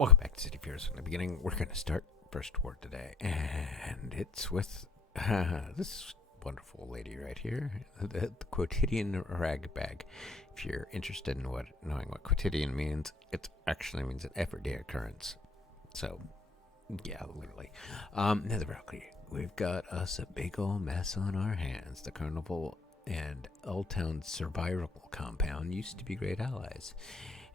Welcome back to City Fears. In the beginning, we're going to start first word today, and it's with this wonderful lady right here, the Quotidian Ragbag. If you're interested in knowing what quotidian means, it actually means an everyday occurrence. So, yeah, literally. Nether Valkyrie, we've got us a big old mess on our hands. The carnival and Old Town's survival compound used to be great allies.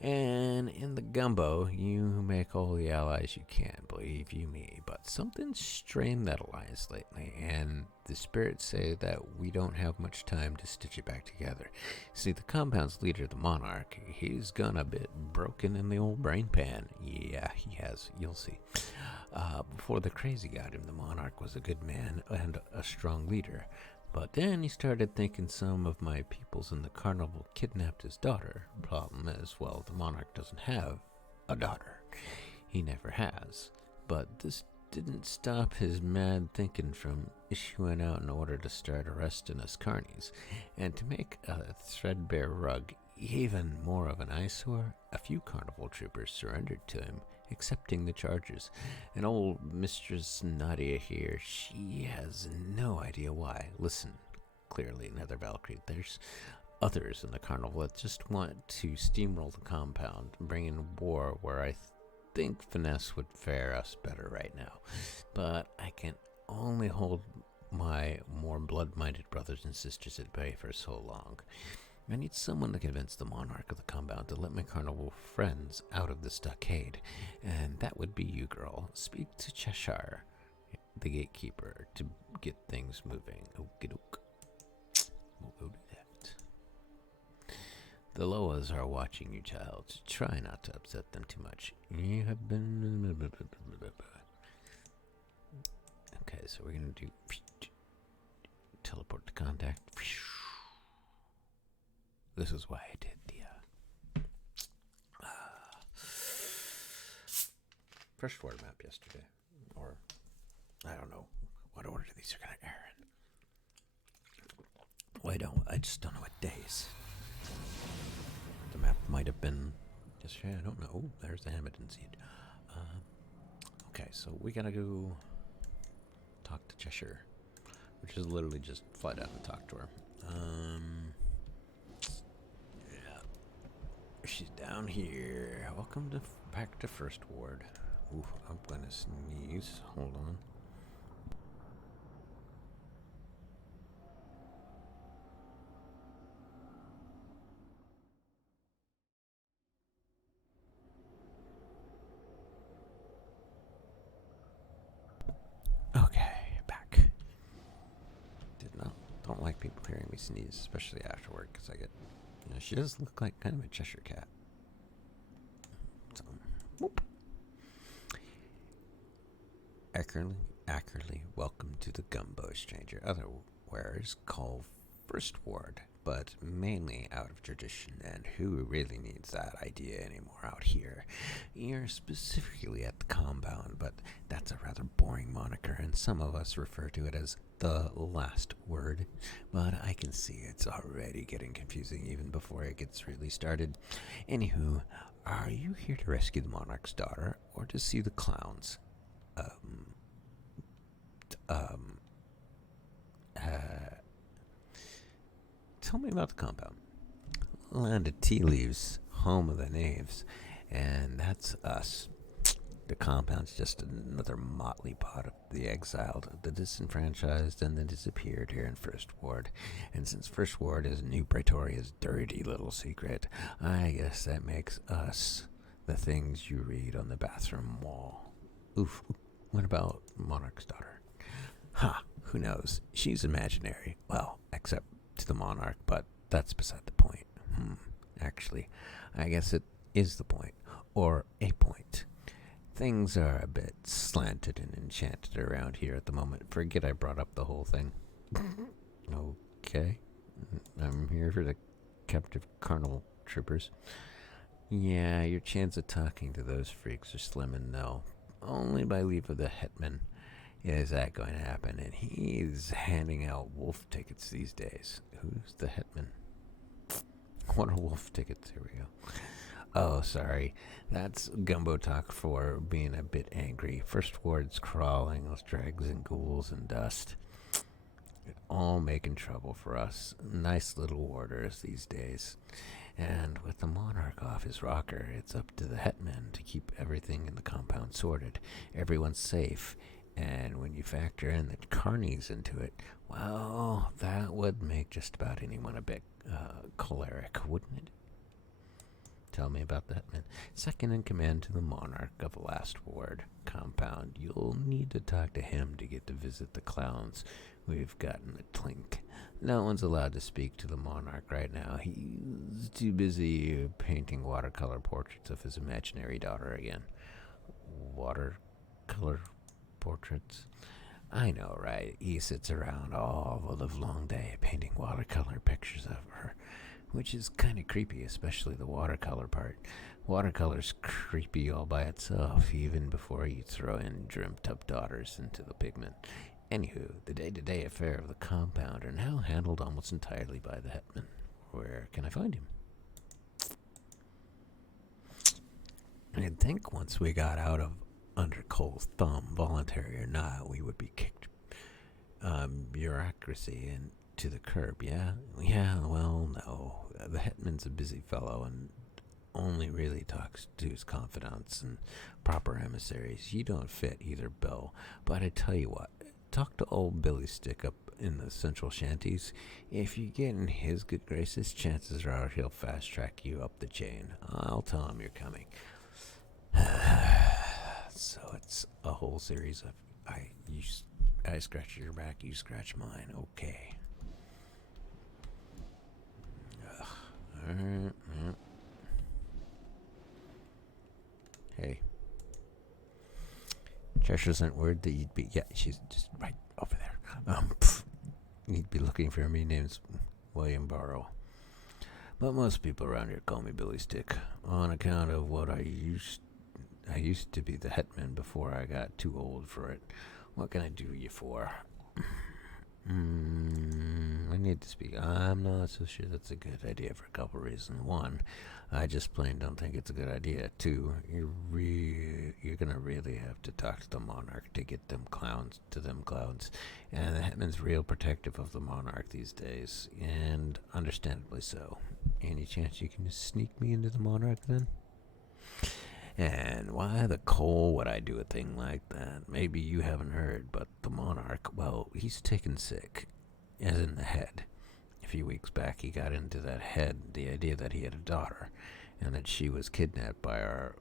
And in the gumbo, you make all the allies you can, believe you me. But something's strained that alliance lately, and the spirits say that we don't have much time to stitch it back together. See, the compound's leader, the monarch, he's gone a bit broken in the old brain pan. Yeah, he has. You'll see. Before the crazy got him, the monarch was a good man and a strong leader. But then he started thinking some of my peoples in the carnival kidnapped his daughter. Problem is, well, the monarch doesn't have a daughter. He never has. But this didn't stop his mad thinking from issuing out an order to start arresting us carnies. And to make a threadbare rug even more of an eyesore, a few carnival troopers surrendered to him, accepting the charges. And old Mistress Nadia here, she has no idea why. Listen, clearly, Nether Valkyrie, there's others in the carnival that just want to steamroll the compound and bring in war where I think finesse would fare us better right now. But I can only hold my more blood-minded brothers and sisters at bay for so long. I need someone to convince the monarch of the compound to let my carnival friends out of the stockade, and that would be you, girl. Speak to Cheshire, the gatekeeper, to get things moving. Okie-doke. We'll go do that. The Loas are watching you, child. Try not to upset them too much. You have been... Okay, so we're going to do... Teleport to contact. This is why I did the first word map yesterday. Or, I don't know what order these are going to air in. Well, I just don't know what days. The map might have been yesterday, I don't know. Oh, there's the Hammondon seed. Okay, so we gotta go talk to Cheshire, which is literally just fly down and talk to her. She's down here. Welcome back to First Ward. Ooh, I'm gonna sneeze. Hold on. Okay, back. Don't like people hearing me sneeze, especially afterward, because I get, she does look like kind of a Cheshire cat. So, whoop. Accurately, welcome to the gumbo, stranger. Otherwise called First Ward, but mainly out of tradition, and who really needs that idea anymore out here? You're specifically at the compound, but that's a rather boring moniker, and some of us refer to it as the last word. But I can see it's already getting confusing even before it gets really started. Anywho, are you here to rescue the monarch's daughter, or to see the clowns? Tell me about the compound. Land of tea leaves, home of the knaves, and that's us. The compound's just another motley pot of the exiled, the disenfranchised, and the disappeared here in First Ward. And since First Ward is New Praetoria's dirty little secret, I guess that makes us the things you read on the bathroom wall. Oof, what about Monarch's daughter? Ha, who knows? She's imaginary. Well, except to the monarch, but that's beside the point. Actually, I guess it is the point, or a point. Things are a bit slanted and enchanted around here at the moment. Forget I brought up the whole thing. Okay. I'm here for the captive carnival troopers. Yeah, your chance of talking to those freaks are slim and no. Only by leave of the hetman is that going to happen, and he's handing out wolf tickets these days. Who's the hetman? What are wolf tickets? Here we go. Oh, sorry. That's gumbo talk for being a bit angry. First ward's crawling with dregs and ghouls and dust. All making trouble for us. Nice little warders these days. And with the monarch off his rocker, it's up to the hetman to keep everything in the compound sorted. Everyone's safe. And when you factor in the carnies into it, well, that would make just about anyone a bit choleric, wouldn't it? Tell me about that, man. Second in command to the monarch of the last ward compound. You'll need to talk to him to get to visit the clowns we've got in the clink. No one's allowed to speak to the monarch right now. He's too busy painting watercolor portraits of his imaginary daughter again. Watercolor portraits? I know, right? He sits around all the livelong day painting watercolor pictures of her, which is kind of creepy, especially the watercolor part. Watercolor's creepy all by itself, even before you throw in dreamt-up daughters into the pigment. Anywho, the day-to-day affair of the compound are now handled almost entirely by the hetman. Where can I find him? I'd think once we got out of under Cole's thumb, voluntary or not, we would be kicked bureaucracy and to the curb, yeah? Yeah, well, no. The hetman's a busy fellow and only really talks to his confidants and proper emissaries. You don't fit either bill. But I tell you what, talk to old Billy Stick up in the central shanties. If you get in his good graces, chances are he'll fast track you up the chain. I'll tell him you're coming. So it's a whole series of I scratch your back, you scratch mine. Okay. Hey. Cheshire sent word that you'd be... Yeah, she's just right over there. You'd be looking for me. Name's William Barrow. But most people around here call me Billy Stick on account of what I used to be the hetman before I got too old for it. What can I do you for? I need to speak. I'm not so sure that's a good idea for a couple reasons. One, I just plain don't think it's a good idea. Two, you're gonna really have to talk to the monarch to get them clowns. And the hetman's real protective of the monarch these days, and understandably so. Any chance you can just sneak me into the monarch then? And why the Cole would I do a thing like that? Maybe you haven't heard, but the monarch, well, he's taken sick, as in the head. A few weeks back, he got into that head, the idea that he had a daughter, and that she was kidnapped by our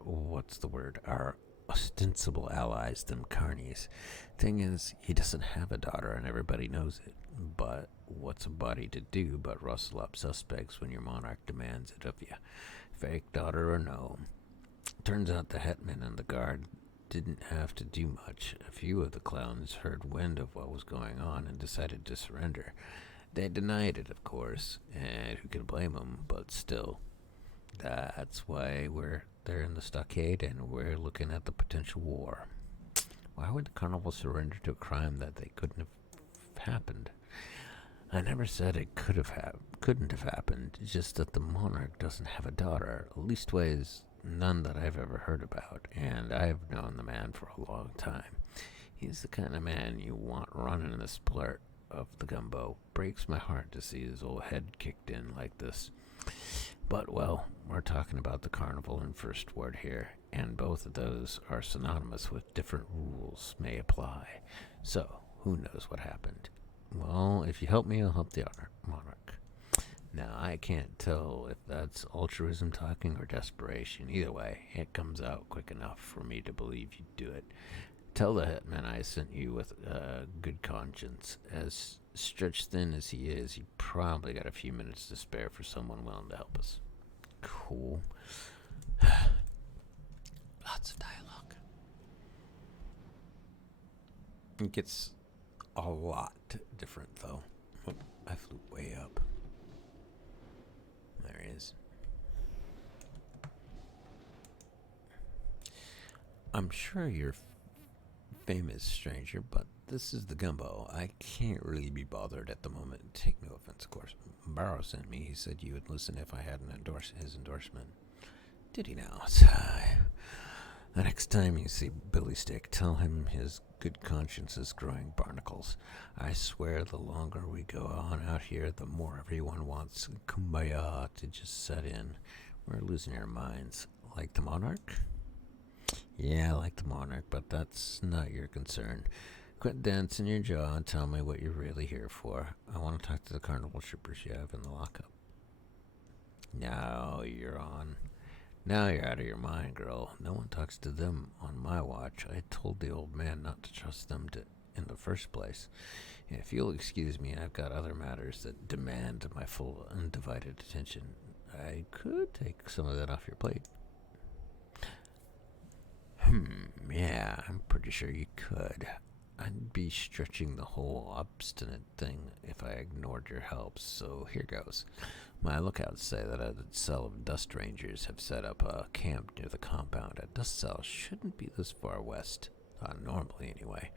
ostensible allies, them carnies. Thing is, he doesn't have a daughter, and everybody knows it. But what's a body to do but rustle up suspects when your monarch demands it of you? Fake daughter or no? Turns out the hetman and the guard didn't have to do much. A few of the clowns heard wind of what was going on and decided to surrender. They denied it, of course, and who can blame them, but still. That's why they're in the stockade and we're looking at the potential war. Why would the carnival surrender to a crime that they couldn't have happened? I never said it couldn't have happened, just that the monarch doesn't have a daughter, leastways none that I've ever heard about, and I've known the man for a long time. He's the kind of man you want running the splurt of the gumbo. Breaks my heart to see his old head kicked in like this. But, well, we're talking about the carnival and first ward here, and both of those are synonymous with different rules may apply. So, who knows what happened? Well, if you help me, I'll help the monarch. Now, I can't tell if that's altruism talking or desperation. Either way, it comes out quick enough for me to believe you'd do it. Tell the hetman I sent you with a good conscience. As stretched thin as he is, he probably got a few minutes to spare for someone willing to help us. Cool. Lots of dialogue. It gets a lot different, though. Oh, I flew way up. There he is. I'm sure you're famous, stranger, but this is the gumbo. I can't really be bothered at the moment. Take no offense, of course. Barrow sent me. He said you would listen if I had his endorsement. did he now? Sigh. The next time you see Billy Stick, tell him his good conscience is growing barnacles. I swear the longer we go on out here, the more everyone wants kumbaya to just set in. We're losing our minds. Like the monarch? Yeah, like the monarch, but that's not your concern. Quit dancing your jaw and tell me what you're really here for. I want to talk to the carnival troopers you have in the lockup. Now you're on. Now you're out of your mind, girl. No one talks to them on my watch. I told the old man not to trust them in the first place. If you'll excuse me, I've got other matters that demand my full undivided attention. I could take some of that off your plate. Yeah, I'm pretty sure you could. I'd be stretching the whole obstinate thing if I ignored your help, so here goes. My lookouts say that a cell of dust rangers have set up a camp near the compound. A dust cell shouldn't be this far west, normally anyway.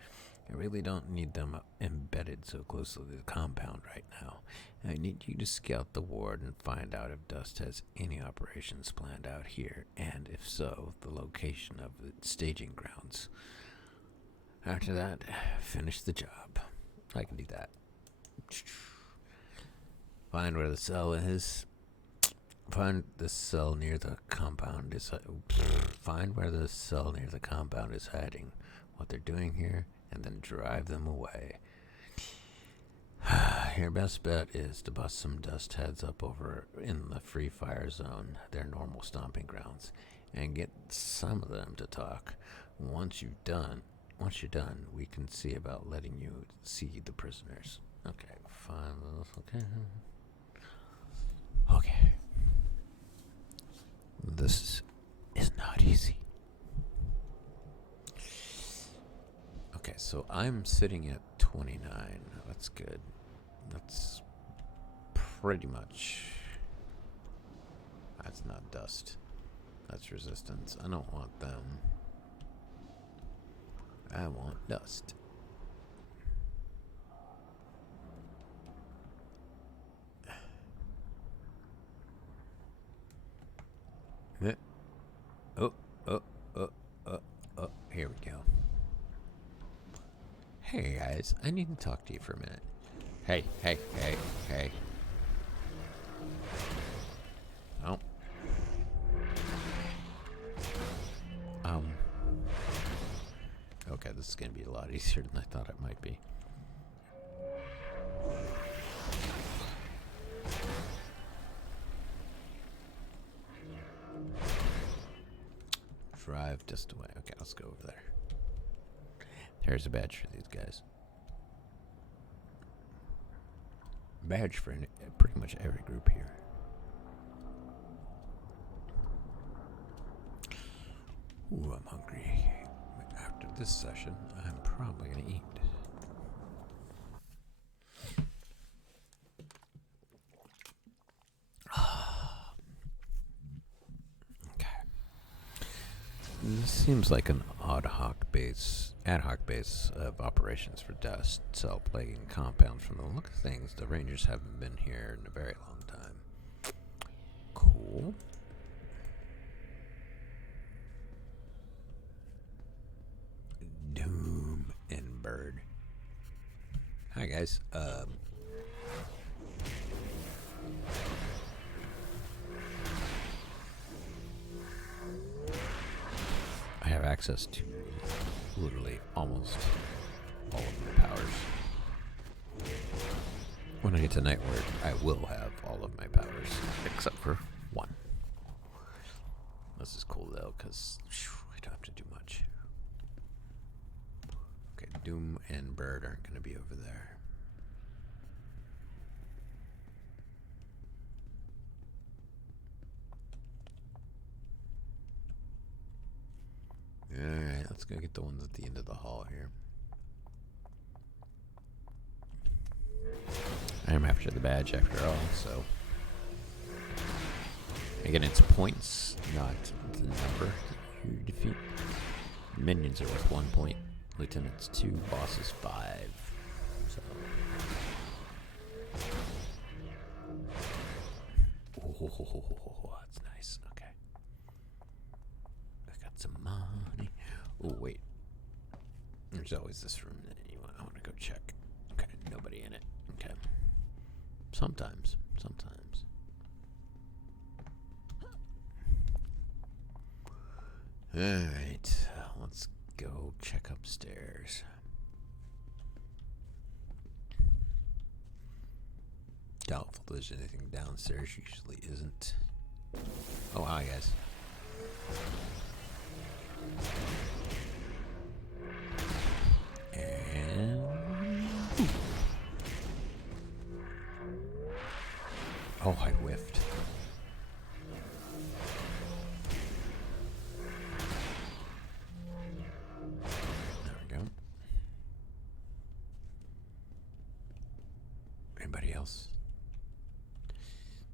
I really don't need them embedded so closely to the compound right now. I need you to scout the ward and find out if Dust has any operations planned out here, and if so, the location of the staging grounds. After that, finish the job. I can do that. Find where the cell is. Find the cell near the compound is. Find where the cell near the compound is hiding, what they're doing here, and then drive them away. Your best bet is to bust some dust heads up over in the free fire zone, their normal stomping grounds, and get some of them to talk. Once you're done, we can see about letting you see the prisoners. Okay, fine. Okay. This is not easy. Okay, so I'm sitting at 29. That's good. That's pretty much... That's not dust. That's resistance. I don't want them. I want dust. Here we go. Hey guys, I need to talk to you for a minute. Hey. Oh. Okay, this is going to be a lot easier than I thought it might be. Drive just away. Okay, let's go over there. There's a badge for these guys. Badge for pretty much every group here. Ooh, I'm hungry. After this session, I'm probably going to eat. Okay. This seems like an ad hoc base of operations for dust, cell plaguing compound. From the look of things, the Rangers haven't been here in a very long time. Cool. Doom and Bird. Hi guys. I have access to literally almost all of my powers. When I get to Night Ward, I will have all of my powers, except for one. This is cool though, because I don't have to do much. Okay, Doom and Bird aren't going to be over there. Alright, let's go get the ones at the end of the hall here. I'm after the badge after all, so... Again, it's points, not the number you defeat. Minions are worth 1 point. Lieutenants 2, bosses 5. So... Oh, that's nice. Okay. there's always this room that I want to go check. Okay, nobody in it. Okay. Sometimes. Alright, let's go check upstairs. Doubtful there's anything downstairs, usually isn't. Oh, hi guys. And oh, I whiffed. There we go. Anybody else?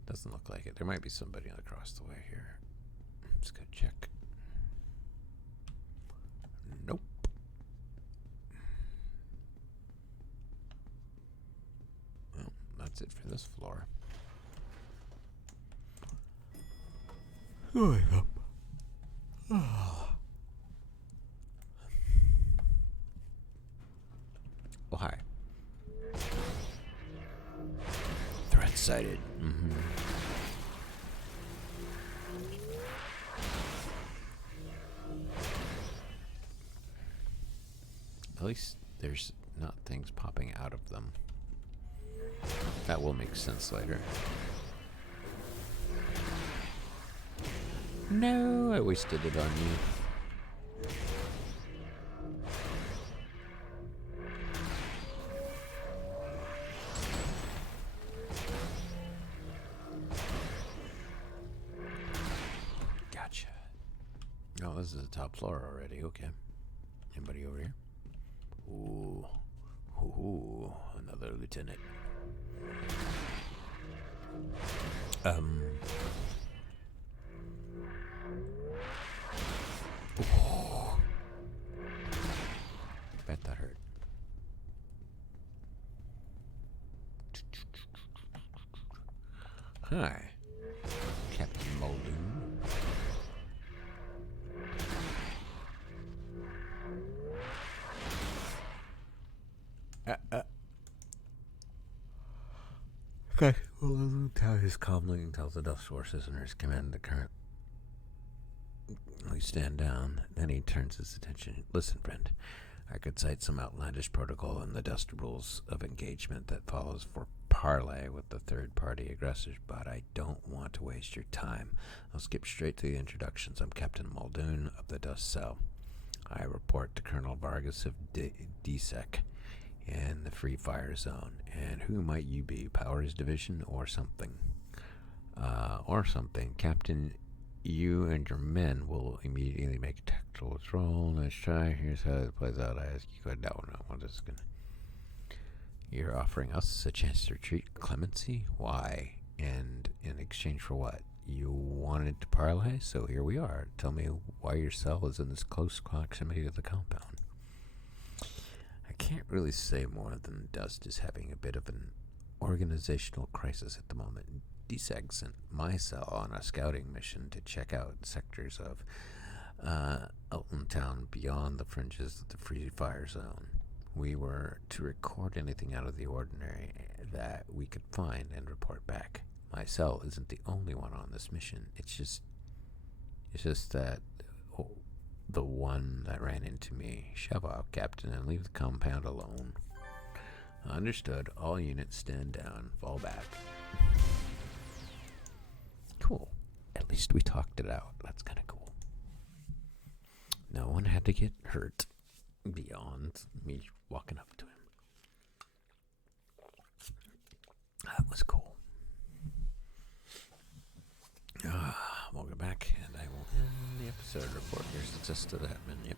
Doesn't look like it. There might be somebody across the way here. Let's go check. Nope. Well, that's it for this floor. Going up. Oh, hi. Threat sighted. At least there's not things popping out of them. That will make sense later. No, I wasted it on you. Gotcha. Oh, this is the top floor already. Okay. Anybody over here? Ooh. Ooh. Another lieutenant. Ooh. Bet that hurt. Hi, Captain Muldoon. Okay, well, tell his calmly and tells the dust forces and his command the current. We stand down. Then he turns his attention. Listen, friend. I could cite some outlandish protocol in the dust rules of engagement that follows for parley with the third-party aggressors, but I don't want to waste your time. I'll skip straight to the introductions. I'm Captain Muldoon of the Dust Cell. I report to Colonel Vargas of DSEC in the Free Fire Zone. And who might you be? Powers Division or something? Captain, you and your men will immediately make a tactical withdrawal. Let's try. Here's how it plays out. I ask you, no, I'm just gonna. You're offering us a chance to retreat. Clemency? Why? And in exchange for what? You wanted to parlay, so here we are. Tell me why your cell is in this close proximity to the compound. I can't really say more than Dust is having a bit of an organizational crisis at the moment. DSEG sent my cell on a scouting mission to check out sectors of Elton Town beyond the fringes of the Free Fire Zone. We were to record anything out of the ordinary that we could find and report back. My cell isn't the only one on this mission. It's just that the one that ran into me. Shove off, Captain, and leave the compound alone. Understood. All units stand down. Fall back. Cool. At least we talked it out. That's kind of cool. No one had to get hurt beyond me walking up to him. That was cool. Welcome back, and I will end the episode report. Here's the test of the admin. Yep.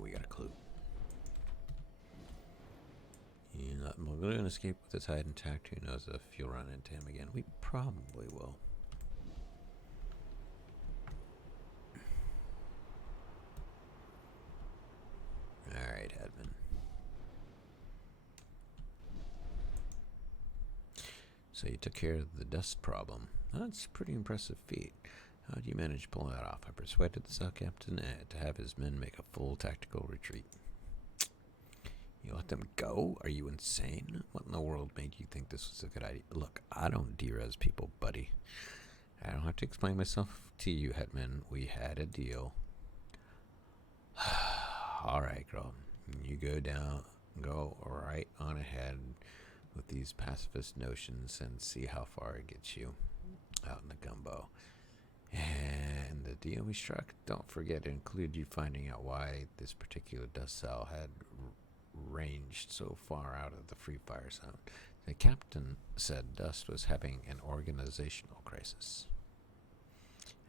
We got a clue. We're going to escape with its hide intact. Who knows if you'll run into him again? We probably will. Alright, admin. So you took care of the dust problem. That's a pretty impressive feat. How did you manage to pull that off? I persuaded the cell captain to have his men make a full tactical retreat. You let them go? Are you insane? What in the world made you think this was a good idea? Look, I don't derez people, buddy. I don't have to explain myself to you, Hetman. We had a deal. All right, girl. You go right on ahead with these pacifist notions and see how far it gets you out in the gumbo. And the deal we struck, don't forget, included you finding out why this particular dust cell had ranged so far out of the free fire zone. The captain said Dust was having an organizational crisis.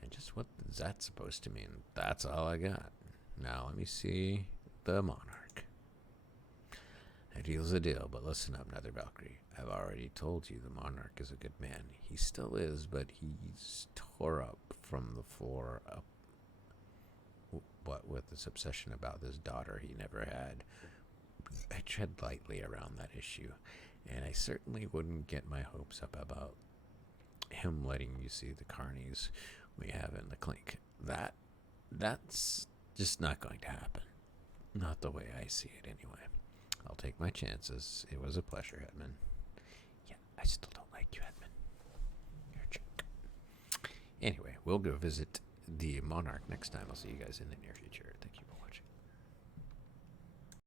And just what is that supposed to mean? That's all I got. Now let me see the Monarch. A deal's a deal, but listen up, Nether Valkyrie. I've already told you the Monarch is a good man. He still is, but he's tore up from the floor up. What with this obsession about this daughter he never had. I tread lightly around that issue, and I certainly wouldn't get my hopes up about him letting you see the carnies we have in the clink. That's just not going to happen. Not the way I see it, anyway. I'll take my chances. It was a pleasure, Hetman. Yeah, I still don't like you, Hetman. You're a jerk. Anyway, we'll go visit the Monarch next time. I'll see you guys in the near future.